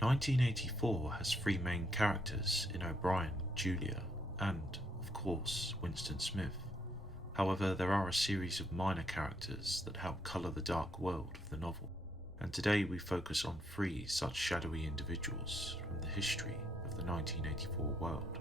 1984 has three main characters in O'Brien, Julia, and, of course, Winston Smith. However, there are a series of minor characters that help colour the dark world of the novel, and today we focus on three such shadowy individuals from the history of the 1984 world.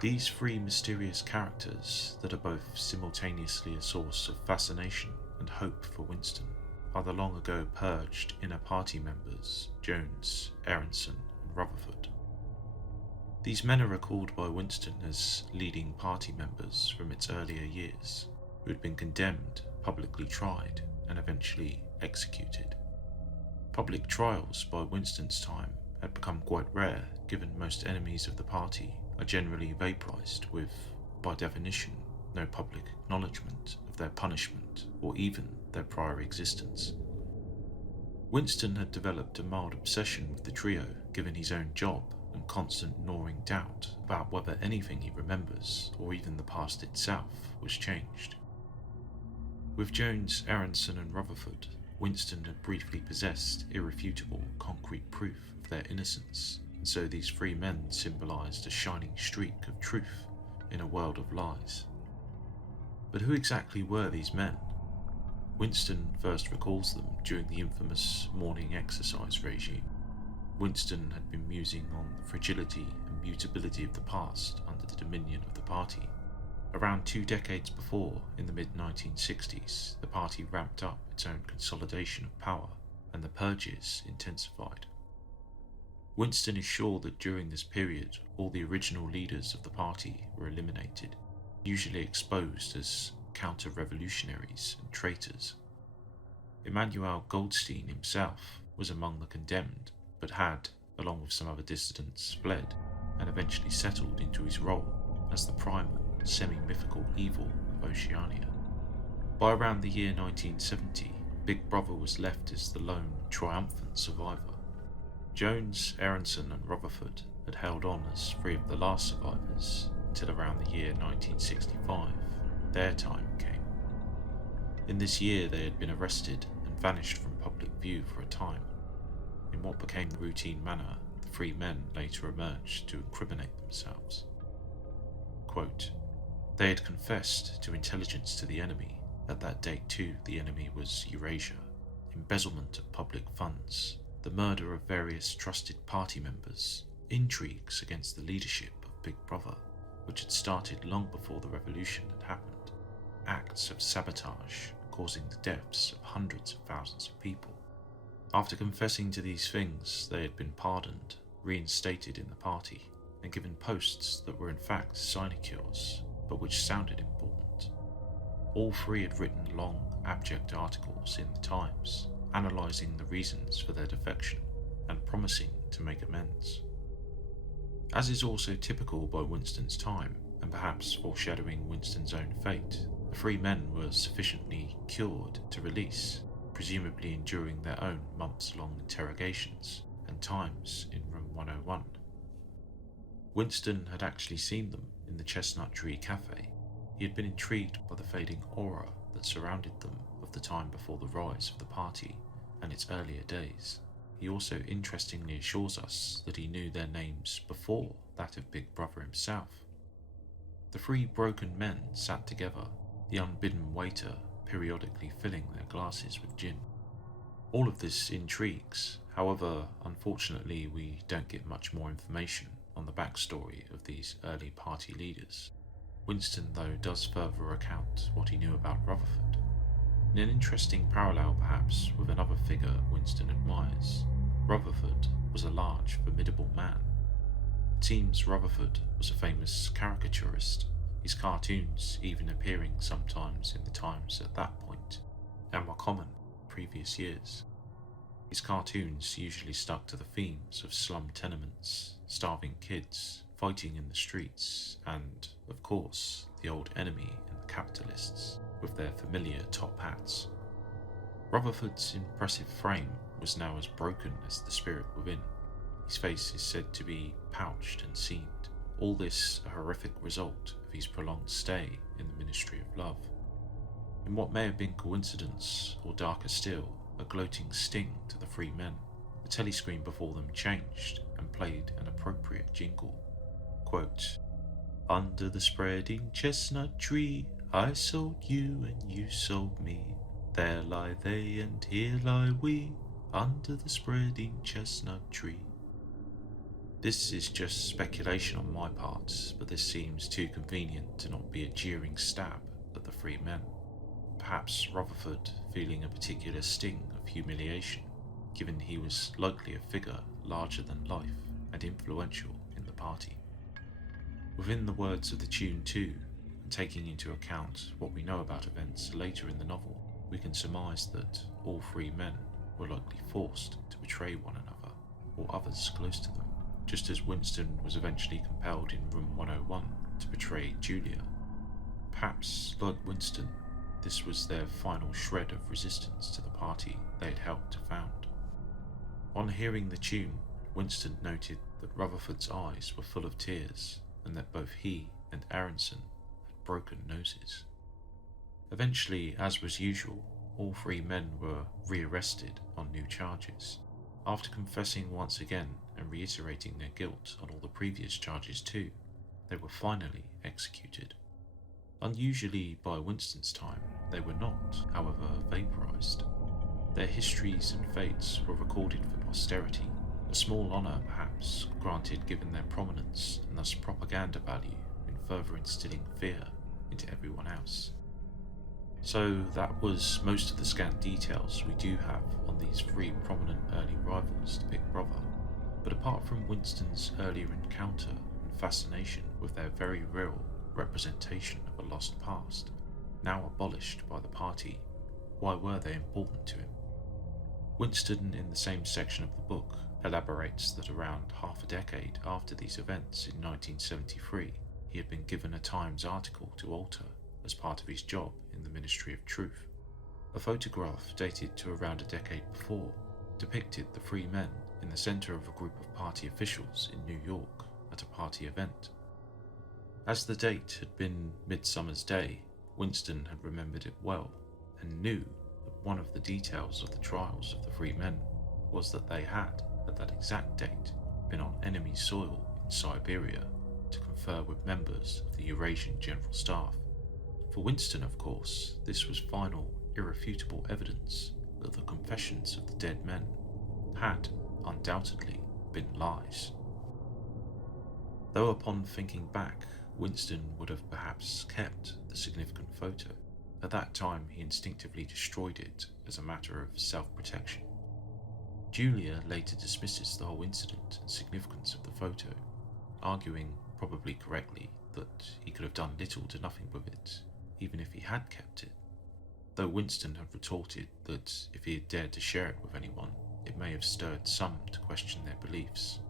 These three mysterious characters that are both simultaneously a source of fascination and hope for Winston are the long ago purged inner party members Jones, Aaronson and Rutherford. These men are recalled by Winston as leading party members from its earlier years, who had been condemned, publicly tried, and eventually executed. Public trials by Winston's time had become quite rare, given most enemies of the party are generally vaporized with, by definition, no public acknowledgement of their punishment or even their prior existence. Winston had developed a mild obsession with the trio, given his own job and constant gnawing doubt about whether anything he remembers, or even the past itself, was changed. With Jones, Aaronson and Rutherford, Winston had briefly possessed irrefutable, concrete proof of their innocence, and so these three men symbolised a shining streak of truth in a world of lies. But who exactly were these men? Winston first recalls them during the infamous morning exercise regime. Winston had been musing on the fragility and mutability of the past under the dominion of the party. Around 2 decades before, in the mid-1960s, the party ramped up its own consolidation of power, and the purges intensified. Winston is sure that during this period, all the original leaders of the party were eliminated, usually exposed as counter-revolutionaries and traitors. Emmanuel Goldstein himself was among the condemned, but had, along with some other dissidents, fled and eventually settled into his role as the primal, semi-mythical evil of Oceania. By around the year 1970, Big Brother was left as the lone, triumphant survivor. Jones, Aaronson and Rutherford had held on as three of the last survivors until around the year 1965. Their time came. In this year they had been arrested and vanished from public view for a time. In what became the routine manner, the three men later emerged to incriminate themselves. Quote, "They had confessed to intelligence to the enemy. At that date too, the enemy was Eurasia, embezzlement of public funds, the murder of various trusted party members, intrigues against the leadership of Big Brother, which had started long before the revolution had happened, acts of sabotage causing the deaths of hundreds of thousands of people." After confessing to these things, they had been pardoned, reinstated in the party, and given posts that were in fact sinecures, but which sounded important. All three had written long, abject articles in the Times, analysing the reasons for their defection and promising to make amends. As is also typical by Winston's time, and perhaps foreshadowing Winston's own fate, the three men were sufficiently cured to release, presumably enduring their own months-long interrogations and times in room 101. Winston had actually seen them in the Chestnut Tree Cafe. He had been intrigued by the fading aura that surrounded them of the time before the rise of the party and its earlier days. He also interestingly assures us that he knew their names before that of Big Brother himself. The three broken men sat together, the unbidden waiter periodically filling their glasses with gin. All of this intrigues, however, unfortunately we don't get much more information on the backstory of these early party leaders. Winston, though, does further recount what he knew about Rutherford. In an interesting parallel, perhaps, with another figure Winston admires, Rutherford was a large, formidable man. It seems Rutherford was a famous caricaturist, his cartoons even appearing sometimes in the Times at that point, and were common in previous years. His cartoons usually stuck to the themes of slum tenements, starving kids, fighting in the streets, and, of course, the old enemy in the capitalists, with their familiar top hats. Rutherford's impressive frame was now as broken as the spirit within. His face is said to be pouched and seamed, all this a horrific result of his prolonged stay in the Ministry of Love. In what may have been coincidence, or darker still, a gloating sting to the three men, the telescreen before them changed and played an appropriate jingle. Quote, "Under the spreading chestnut tree, I sold you and you sold me. There lie they and here lie we, under the spreading chestnut tree." This is just speculation on my part, but this seems too convenient to not be a jeering stab at the three men. Perhaps Rutherford feeling a particular sting of humiliation, given he was likely a figure larger than life and influential in the party. Within the words of the tune too, and taking into account what we know about events later in the novel, we can surmise that all three men were likely forced to betray one another or others close to them, just as Winston was eventually compelled in Room 101 to betray Julia. Perhaps, like Winston, this was their final shred of resistance to the party they had helped to found. On hearing the tune, Winston noted that Rutherford's eyes were full of tears and that both he and Aaronson had broken noses. Eventually, as was usual, all three men were rearrested on new charges. After confessing once again and reiterating their guilt on all the previous charges too, they were finally executed. Unusually by Winston's time, they were not, however, vaporized. Their histories and fates were recorded for posterity, a small honour perhaps granted given their prominence and thus propaganda value in further instilling fear into everyone else. So that was most of the scant details we do have on these three prominent early rivals to Big Brother, but apart from Winston's earlier encounter and fascination with their very real representation of a lost past, now abolished by the party, why were they important to him? Winston, in the same section of the book, elaborates that around half a decade after these events in 1973, he had been given a Times article to alter as part of his job in the Ministry of Truth. A photograph dated to around a decade before depicted the three men in the centre of a group of party officials in New York at a party event. As the date had been Midsummer's Day, Winston had remembered it well and knew that one of the details of the trials of the three men was that they had, at that exact date, been on enemy soil in Siberia to confer with members of the Eurasian General Staff. For Winston, of course, this was final, irrefutable evidence that the confessions of the dead men had, undoubtedly, been lies. Though upon thinking back, Winston would have perhaps kept the significant photo, at that time he instinctively destroyed it as a matter of self-protection. Julia later dismisses the whole incident and significance of the photo, arguing, probably correctly, that he could have done little to nothing with it, even if he had kept it, though Winston had retorted that if he had dared to share it with anyone, it may have stirred some to question their beliefs.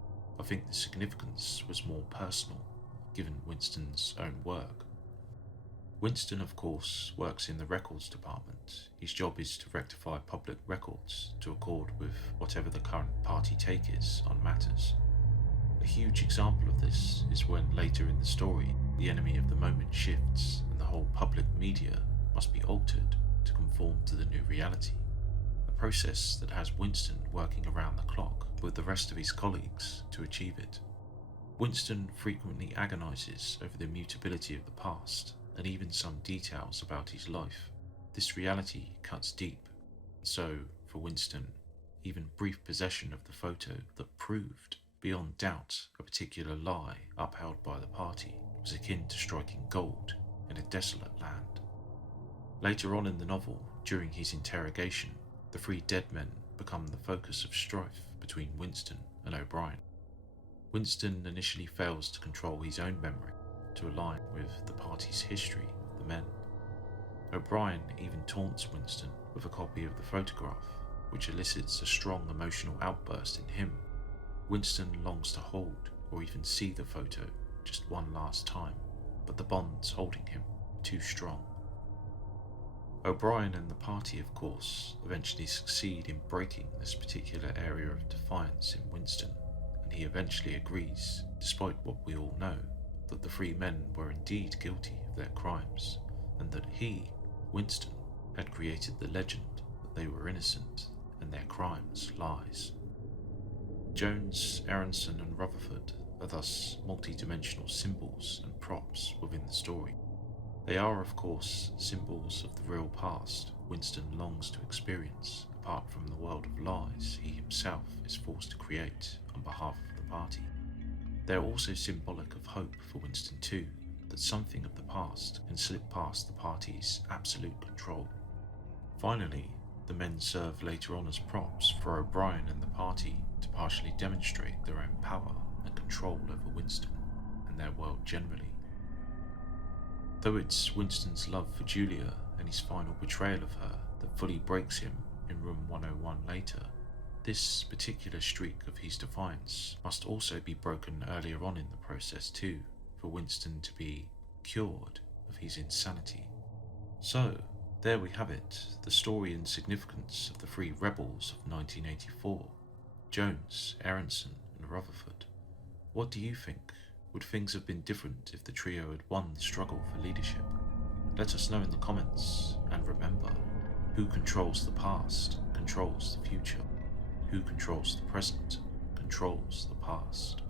I think the significance was more personal, given Winston's own work. Winston, of course, works in the records department. His job is to rectify public records to accord with whatever the current party take is on matters. A huge example of this is when later in the story, the enemy of the moment shifts and the whole public media must be altered to conform to the new reality, a process that has Winston working around the clock with the rest of his colleagues to achieve it. Winston frequently agonizes over the mutability of the past and even some details about his life. This reality cuts deep, and so, for Winston, even brief possession of the photo that proved, beyond doubt, a particular lie upheld by the party was akin to striking gold in a desolate land. Later on in the novel, during his interrogation, the three dead men become the focus of strife between Winston and O'Brien. Winston initially fails to control his own memory to align with the party's history of the men. O'Brien even taunts Winston with a copy of the photograph, which elicits a strong emotional outburst in him. Winston longs to hold or even see the photo just one last time, but the bonds holding him are too strong. O'Brien and the party, of course, eventually succeed in breaking this particular area of defiance in Winston, and he eventually agrees, despite what we all know, that the three men were indeed guilty of their crimes, and that he, Winston, had created the legend that they were innocent and their crimes lies. Jones, Aaronson and Rutherford are thus multi-dimensional symbols and props within the story. They are, of course, symbols of the real past Winston longs to experience, apart from the world of lies he himself is forced to create on behalf of the party. They are also symbolic of hope for Winston too, that something of the past can slip past the party's absolute control. Finally, the men serve later on as props for O'Brien and the party to partially demonstrate their own power and control over Winston and their world generally. Though it's Winston's love for Julia and his final betrayal of her that fully breaks him in room 101 later, this particular streak of his defiance must also be broken earlier on in the process too, for Winston to be cured of his insanity. So, there we have it, the story and significance of the three rebels of 1984, Jones, Aaronson and Rutherford. What do you think? Would things have been different if the trio had won the struggle for leadership? Let us know in the comments, and remember, who controls the past controls the future. Who controls the present controls the past.